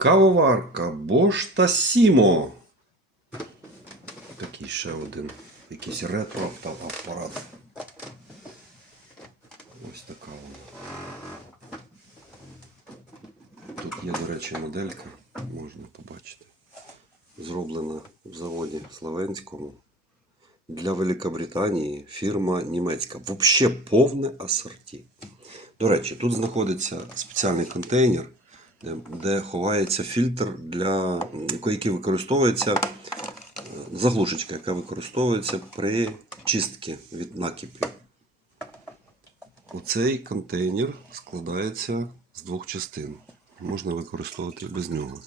Кавоварка Bosch та Simo. Такий ще один. Якийсь ретро автоапарат. Ось така вона. Тут є, до речі, моделька, можна побачити. Зроблена в заводі Словенському. Для Великобританії фірма німецька. Взагалі повне асорті. До речі, тут знаходиться спеціальний контейнер, де, ховається фільтр, для, який використовується, заглушечка, яка використовується при чистці від накипів. Оцей контейнер складається з двох частин. Можна використовувати і без нього.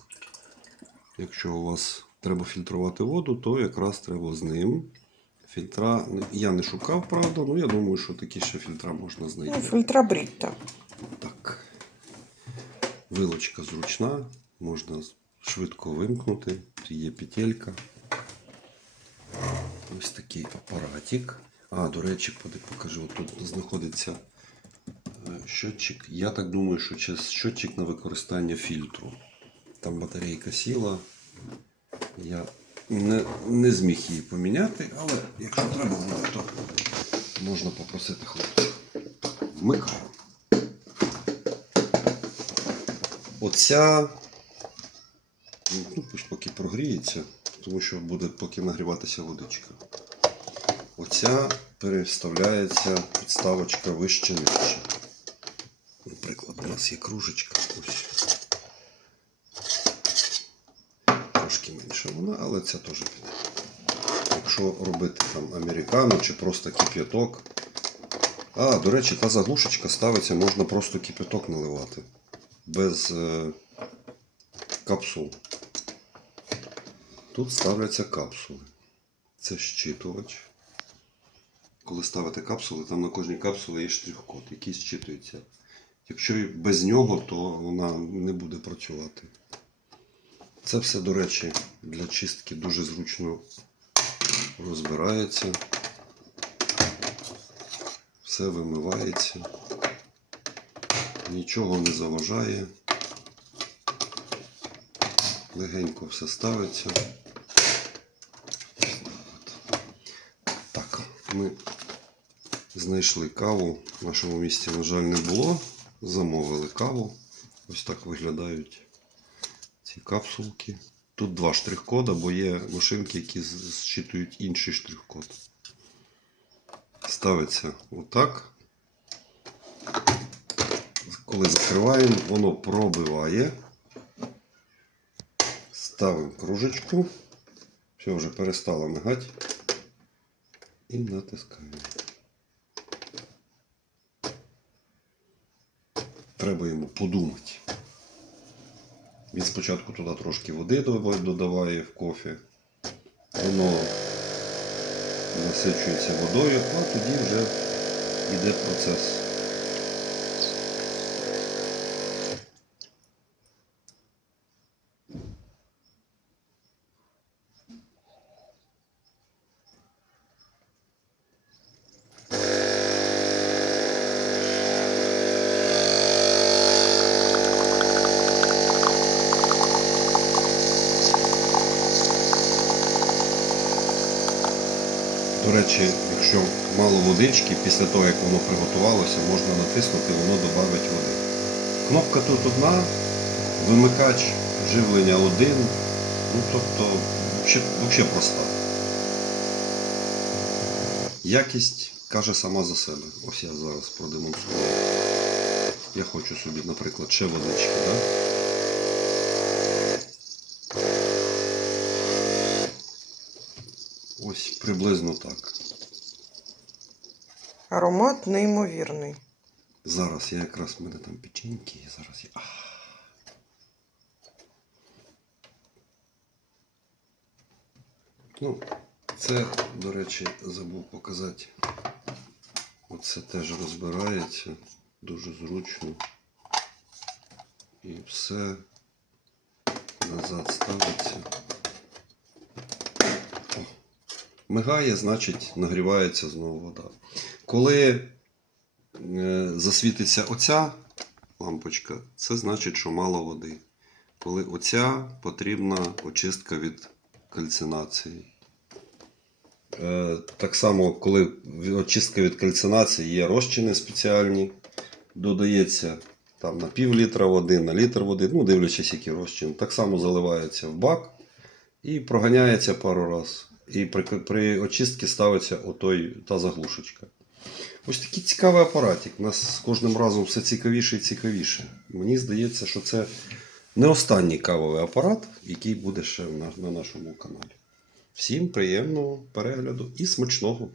Якщо у вас треба фільтрувати воду, то якраз треба з ним. Фільтра я не шукав, правда, ну я думаю, що такі ще фільтра можна знайти. Ну, фільтра Брітта. Так. Вилочка зручна, можна швидко вимкнути. Є петелька. Ось такий апаратик. А, до речі, покажу. Тут знаходиться е, щотчик. Я так думаю, що це щотчик на використання фільтру. Там батарейка сіла. Я не, не зміг її поміняти, але якщо треба то можна попросити хлопців. Вмикаю. Оця. Ну, пусть поки прогріється, тому що буде поки нагріватися водичка. Оця переставляється підставочка вище нижче. Наприклад, у нас є кружечка. Ось. Трошки менша вона, але ця теж піде. Якщо робити там американо чи просто кип'яток. А, до речі, та заглушечка ставиться, можна просто кип'яток наливати без е, капсул. Тут ставляться капсули. Це щитувач. Коли ставите капсули, там на кожній капсулі є штрих-код, який зчитується. Якщо без нього, то вона не буде працювати. Це все, до речі, для чистки дуже зручно розбирається. Все вимивається нічого не заважає. Легенько все ставиться. Так, ми знайшли каву. В нашому місті, на жаль, не було. Замовили каву. Ось так виглядають ці капсулки. Тут два штрих-кода, бо є машинки, які зчитують інший штрих-код. Ставиться отак коли закриваємо, воно пробиває. Ставимо кружечку. Все, вже перестало мигати. І натискаємо. Треба йому подумати. Він спочатку туди трошки води додаває в кофе. Воно насичується водою, а тоді вже йде процес. До речі, якщо мало водички, після того як воно приготувалося, можна натиснути, воно додавить води. Кнопка тут одна, вимикач живлення один. Ну, тобто, взагалі проста. Якість каже сама за себе. Ось я зараз продемонструю. Я хочу собі, наприклад, ще водички. Да? Ось приблизно так. Аромат неймовірний. Зараз я якраз в мене там печеньки, і зараз я. А. Ну, це, до речі, забув показати. Оце теж розбирається дуже зручно. І все назад ставиться. Мигає, значить, нагрівається знову вода. Коли е, засвітиться оця лампочка, це значить, що мало води. коли оця потрібна очистка від кальцинації. Е, так само, коли очистка від кальцинації є розчини спеціальні, додається там на пів літра води, на літр води, ну дивлячись, який розчин. Так само заливається в бак і проганяється пару раз. І при, при очистці ставиться отой, та заглушечка. Ось такий цікавий апаратик. У нас з кожним разом все цікавіше і цікавіше. Мені здається, що це не останній кавовий апарат, який буде ще на, на нашому каналі. Всім приємного перегляду і смачного!